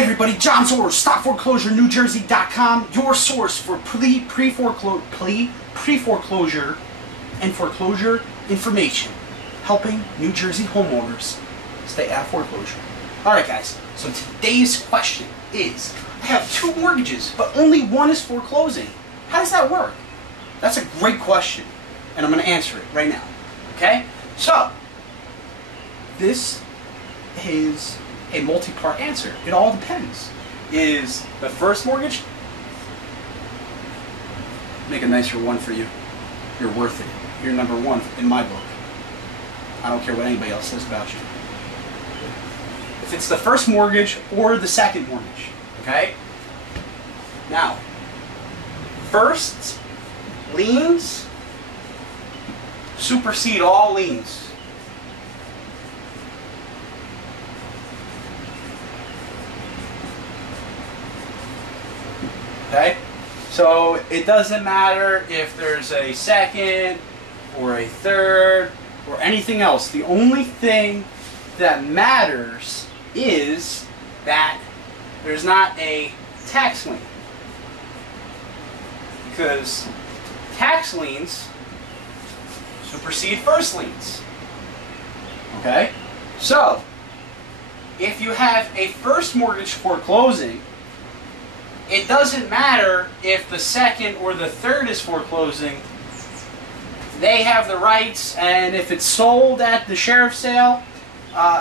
Hey everybody, John's Order, StopForeclosureNewJersey.com, your source for pre-foreclosure and foreclosure information, helping New Jersey homeowners stay out of foreclosure. Alright guys, so today's question is, I have two mortgages, but only one is foreclosing. How does that work? That's a great question, and I'm going to answer it right now. Okay? So, this is a multi-part answer. It all depends. Is the first mortgage? Make a nicer one for you. You're worth it. You're number one in my book. I don't care what anybody else says about you. If it's the first mortgage or the second mortgage, okay? Now, first liens supersede all liens. Okay? So it doesn't matter if there's a second or a third or anything else. The only thing that matters is that there's not a tax lien. Because tax liens supersede first liens. Okay? So, if you have a first mortgage foreclosing, it doesn't matter if the second or the third is foreclosing. They have the rights, and if it's sold at the sheriff's sale,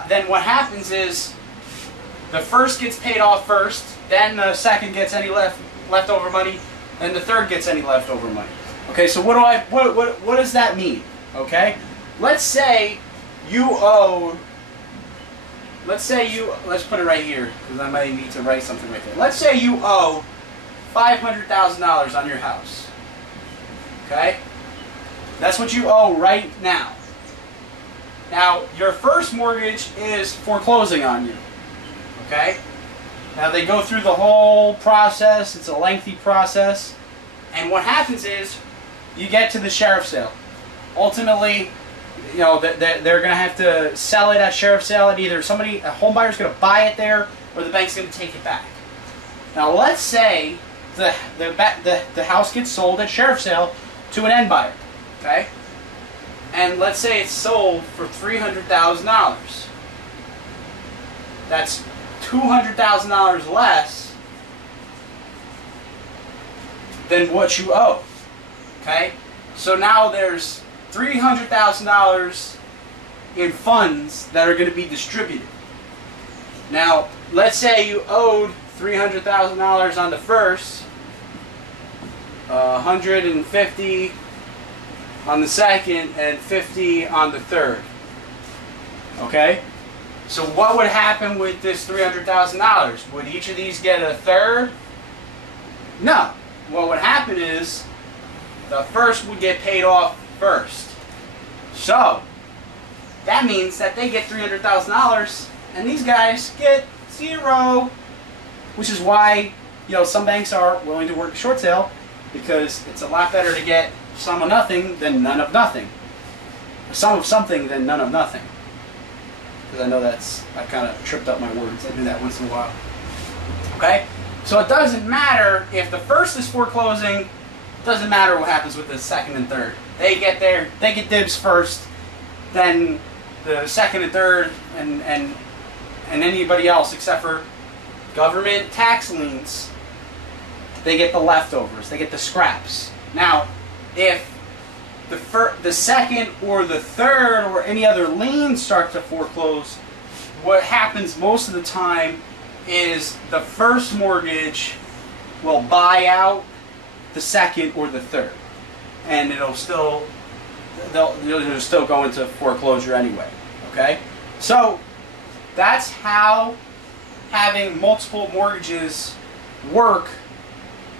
then what happens is the first gets paid off first, then the second gets any leftover money, and the third gets any leftover money. Okay, so what does that mean? Okay, let's say you owe. Let's put it right here, because I might need to write something right there. Let's say you owe $500,000 on your house. Okay? That's what you owe right now. Now, your first mortgage is foreclosing on you. Okay? Now, they go through the whole process. It's a lengthy process. And what happens is, you get to the sheriff's sale. Ultimately, you know, they're going to have to sell it at sheriff's sale, and either a home buyer's going to buy it there, or the bank's going to take it back. Now, let's say the house gets sold at sheriff's sale to an end buyer, okay? And let's say it's sold for $300,000. That's $200,000 less than what you owe, okay? So now there's $300,000 in funds that are going to be distributed. Now, let's say you owed $300,000 on the first, $150 on the second, and $50 on the third. Okay? So what would happen with this $300,000? Would each of these get a third? No. What would happen is the first would get paid off first. So, that means that they get $300,000 and these guys get zero. Which is why, you know, some banks are willing to work a short sale, because it's a lot better to get some of nothing than none of nothing. Or some of something than none of nothing. Because I know I kind of tripped up my words. I do that once in a while. Okay? So it doesn't matter if the first is foreclosing. Doesn't matter what happens with the second and third. They get dibs first, then the second and third, and anybody else except for government tax liens, they get the leftovers. They get the scraps. Now, if the second or the third or any other liens start to foreclose, what happens most of the time is the first mortgage will buy out the second or the third, and they'll still go into foreclosure anyway. Okay, so that's how having multiple mortgages work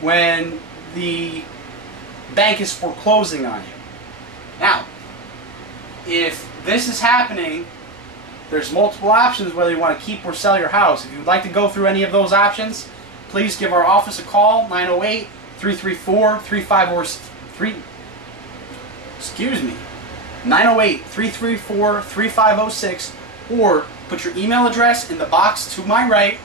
when the bank is foreclosing on you. Now, if this is happening, there's multiple options whether you want to keep or sell your house. If you'd like to go through any of those options, please give our office a call, 908-334-3503. Excuse me. 908-334-3506, or put your email address in the box to my right,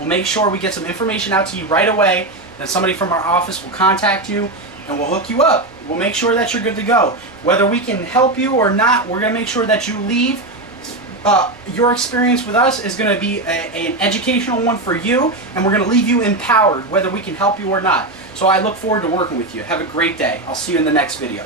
We'll make sure we get some information out to you right away. Then somebody from our office will contact you and we'll hook you up. We'll make sure that you're good to go. Whether we can help you or not, we're going to make sure that you leave. Your experience with us is going to be an educational one for you, and we're going to leave you empowered whether we can help you or not. So I look forward to working with you. Have a great day. I'll see you in the next video.